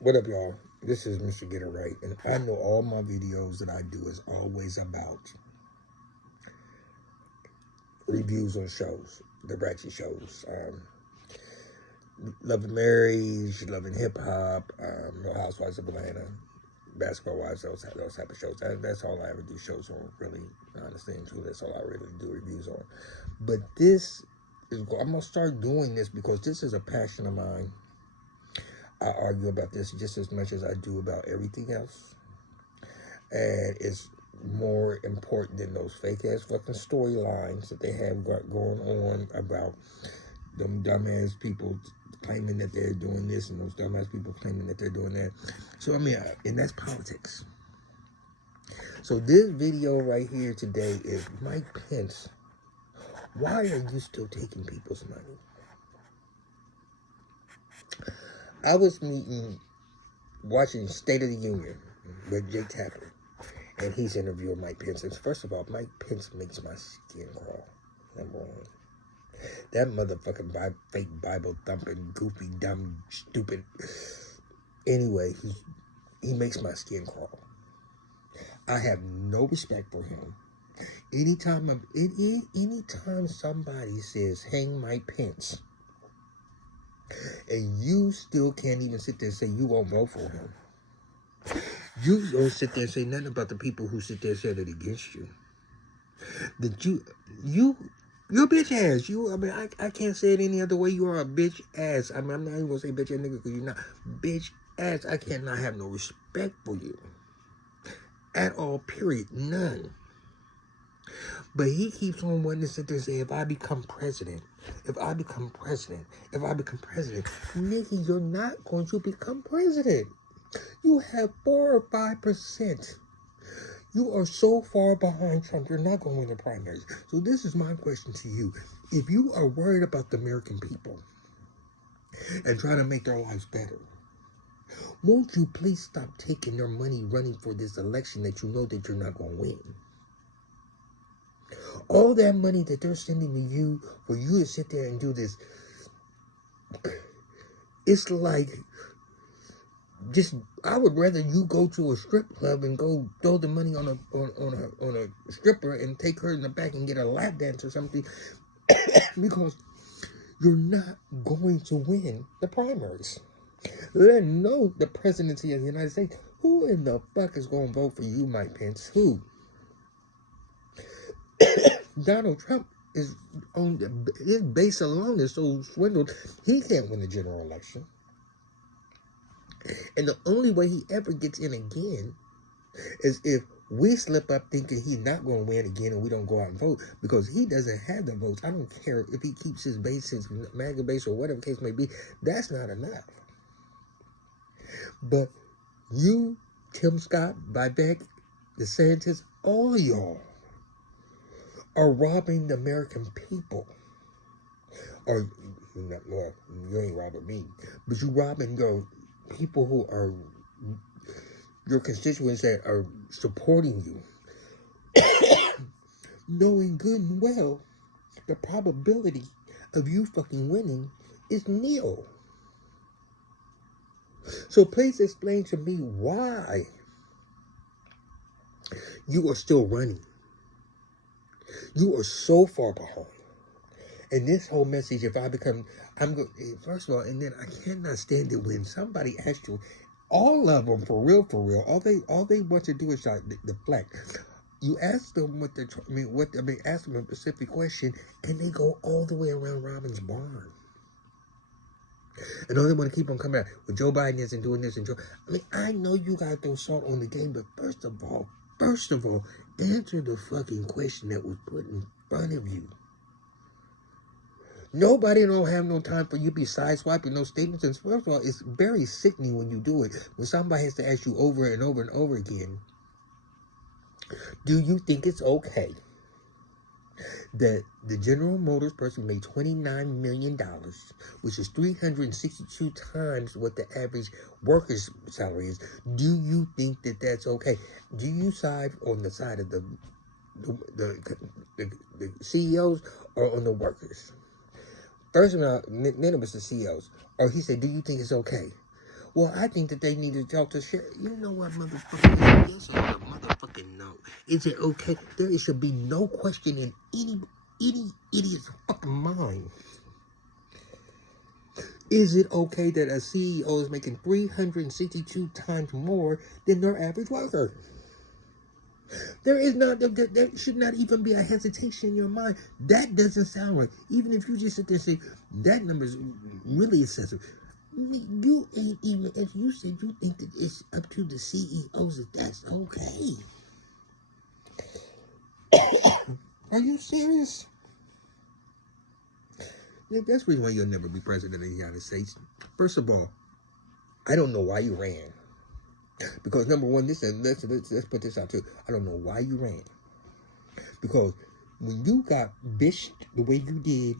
What up, y'all? This is Mr. Get It Right, and I know all my videos that I do is always about reviews on shows, the ratchet shows. Loving Marys, Loving Hip Hop, No Housewives of Atlanta, Basketball Wives, those type of shows. That's all I ever do shows on, really, honestly and truly. That's all I really do reviews on. But this is, I'm going to start doing this because this is a passion of mine. I argue about this just as much as I do about everything else. And it's more important than those fake ass fucking storylines that they have going on about them dumbass people claiming that they're doing this and those dumbass people claiming that they're doing that. So I mean, and that's politics. So this video right here today is Mike Pence. Why are you still taking people's money? I was watching State of the Union with Jake Tapper, and he's interviewing Mike Pence. And first of all, Mike Pence makes my skin crawl. Number one. That motherfucking fake Bible thumping, goofy, dumb, stupid. Anyway, he makes my skin crawl. I have no respect for him. Anytime somebody says hang Mike Pence, and you still can't even sit there and say you won't vote for him. You don't sit there and say nothing about the people who sit there and said it against you. That you're a bitch ass. I can't say it any other way. You are a bitch ass. I'm not even gonna say bitch ass nigga because you're not. Bitch ass. I cannot have no respect for you. At all, period. None. But he keeps on wanting to sit there and say, if I become president, nigga, you're not going to become president. You have 4 or 5%. You are so far behind Trump, you're not going to win the primaries. So this is my question to you. If you are worried about the American people and trying to make their lives better, won't you please stop taking their money running for this election that you know that you're not going to win? All that money that they're sending to you for you to sit there and do this, it's like, I would rather you go to a strip club and go throw the money on a stripper and take her in the back and get a lap dance or something because you're not going to win the primaries. Let know the presidency of the United States. Who in the fuck is going to vote for you, Mike Pence? Who? Donald Trump is on his base alone is so swindled, he can't win the general election. And the only way he ever gets in again is if we slip up thinking he's not going to win again and we don't go out and vote because he doesn't have the votes. I don't care if he keeps his base, his MAGA base, or whatever case may be. That's not enough. But you, Tim Scott, Vivek, DeSantis, all of y'all are robbing the American people. Or, well, you ain't robbing me, but you robbing your people who are your constituents that are supporting you, knowing good and well the probability of you fucking winning is nil. So please explain to me why you are still running. You are so far behind. And this whole message, first of all, and then I cannot stand it when somebody asks you, all of them, for real, all they want to do is deflect. You ask them ask them a specific question, and they go all the way around Robin's barn. And all they want to keep on coming out, well, Joe Biden isn't doing this, and I know you got to throw salt on the game, but first of all, answer the fucking question that was put in front of you. Nobody don't have no time for you to be sideswiping those statements. And first of all, it's very sickening when you do it. When somebody has to ask you over and over and over again, do you think it's okay that the General Motors person made $29 million, which is 362 times what the average worker's salary is? Do you think that that's okay? Do you side on the side of the CEOs or on the workers? First of all, none of us are CEOs. Or he said, do you think it's okay? Well, I think that they need to talk to share. You know what, motherfucker? Yes, or a motherfucking no. Is it okay? There should be no question in any idiot's fucking mind. Is it okay that a CEO is making 362 times more than their average worker? There is not, there should not even be a hesitation in your mind. That doesn't sound right. Even if you just sit there and say, that number is really excessive. You ain't even, as you said, you think that it's up to the CEOs if that's okay. Are you serious? That's the reason why you'll never be president of the United States. First of all, I don't know why you ran. Because number one, let's put this out too. I don't know why you ran. Because when you got bitched the way you did,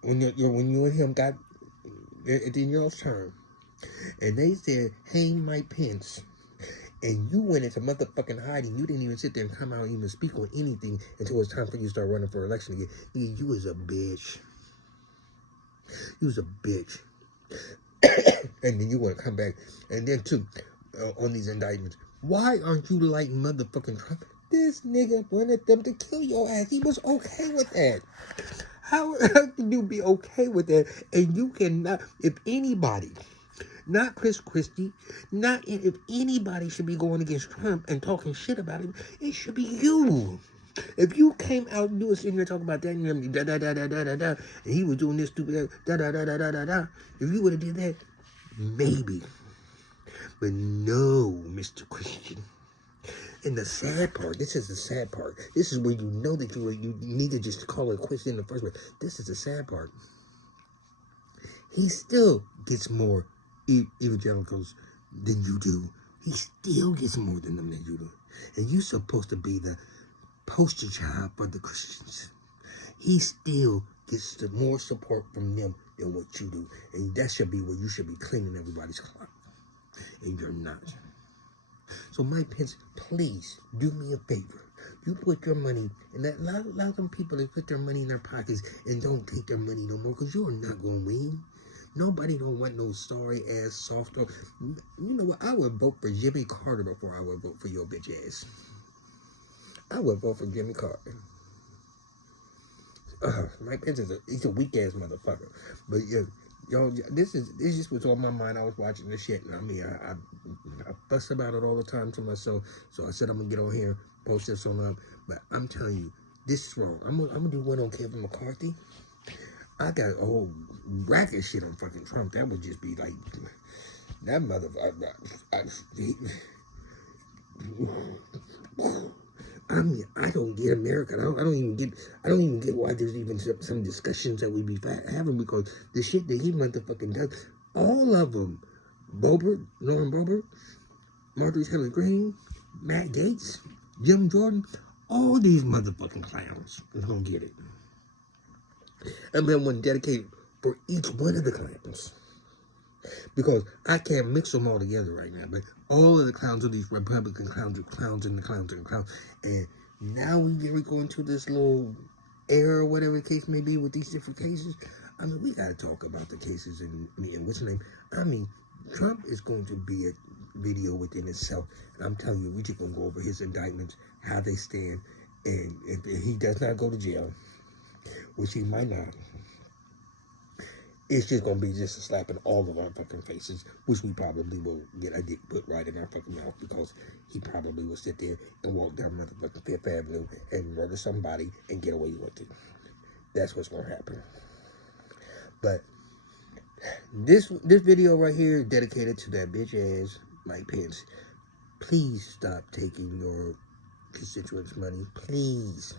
when you and him got at the y'all's term, and they said, "Hang Mike Pence," and you went into motherfucking hiding, you didn't even sit there and come out and even speak on anything until it's time for you to start running for election again. You was a bitch. You was a bitch. And then you want to come back, and then too, on these indictments. Why aren't you like motherfucking Trump? This nigga wanted them to kill your ass. He was okay with that. How can you be okay with that? And you cannot, if anybody, not Chris Christie, not if anybody should be going against Trump and talking shit about him, it should be you. If you came out and you were sitting there talking about that and da da da da da da da, and he was doing this stupid da da da da da da da, if you would have did that, maybe. But no, Mr. Christian. And the sad part, this is the sad part. This is where you know that you need to just call it quits in the first place. This is the sad part. He still gets more evangelicals than you do. He still gets more than them than you do. And you're supposed to be the poster child for the Christians. He still gets more support from them than what you do. And that should be where you should be cleaning everybody's clock. And you're not. So Mike Pence, please do me a favor. You put your money, and allow them people to put their money in their pockets and don't take their money no more, because you're not going to win. Nobody don't want no sorry ass, soft. You know what? I would vote for Jimmy Carter before I would vote for your bitch ass. I would vote for Jimmy Carter. Mike Pence he's a weak ass motherfucker. But yeah, y'all, this just was on my mind. I was watching this shit, and I mean, I fuss about it all the time to myself. So I said I'm gonna get on here, post this on up. But I'm telling you, this is wrong. I'm gonna do one on Kevin McCarthy. I got a whole rack of shit on fucking Trump. That would just be like that motherfucker. I mean, I don't get America. I don't even get why there's even some discussions that we be having, because the shit that he motherfucking does, all of them, Norm Boebert, Marjorie Taylor Greene, Matt Gaetz, Jim Jordan, all these motherfucking clowns is gonna get it. I'm gonna want to dedicate for each one of the clowns. Because I can't mix them all together right now. But all of the clowns of these Republican clowns are clowns and the clowns and the clowns. And now we go into this little era, whatever the case may be, with these different cases. I mean, we got to talk about the cases and what's the name? I mean, Trump is going to be a video within itself. And I'm telling you, we're just going to go over his indictments, how they stand. And if he does not go to jail, which he might not, it's just going to be just a slap in all of our fucking faces, which we probably will get a dick put right in our fucking mouth, because he probably will sit there and walk down motherfucking Fifth Avenue and murder somebody and get away with it. That's what's going to happen. But this video right here is dedicated to that bitch ass Mike Pence. Please stop taking your constituents' money. Please.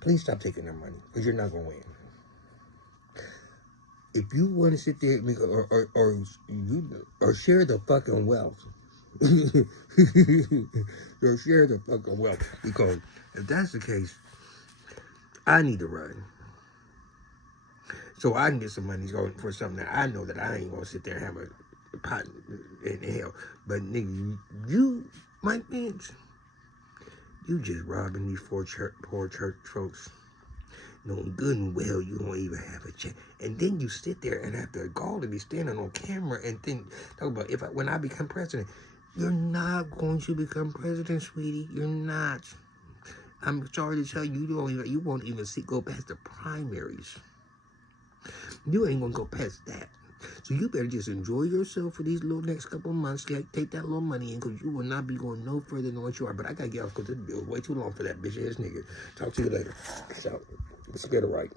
Please stop taking their money, because you're not going to win. If you want to sit there or share the fucking wealth, or share the fucking wealth, because if that's the case, I need to run so I can get some money going for something that I know that I ain't gonna sit there and have a pot in hell. But nigga, you Mike Pence, you just robbing these poor church folks. knowing good and well you won't even have a chance. And then you sit there and have the gall to be standing on camera and think, talk about when I become president. You're not going to become president, sweetie. You're not. I'm sorry to tell you, you won't even go past the primaries. You ain't gonna go past that. So you better just enjoy yourself for these little next couple of months. Take that little money in, because you will not be going no further than what you are. But I gotta get off because this bill is way too long for that bitch ass nigga. Talk to you later. So let's get it right.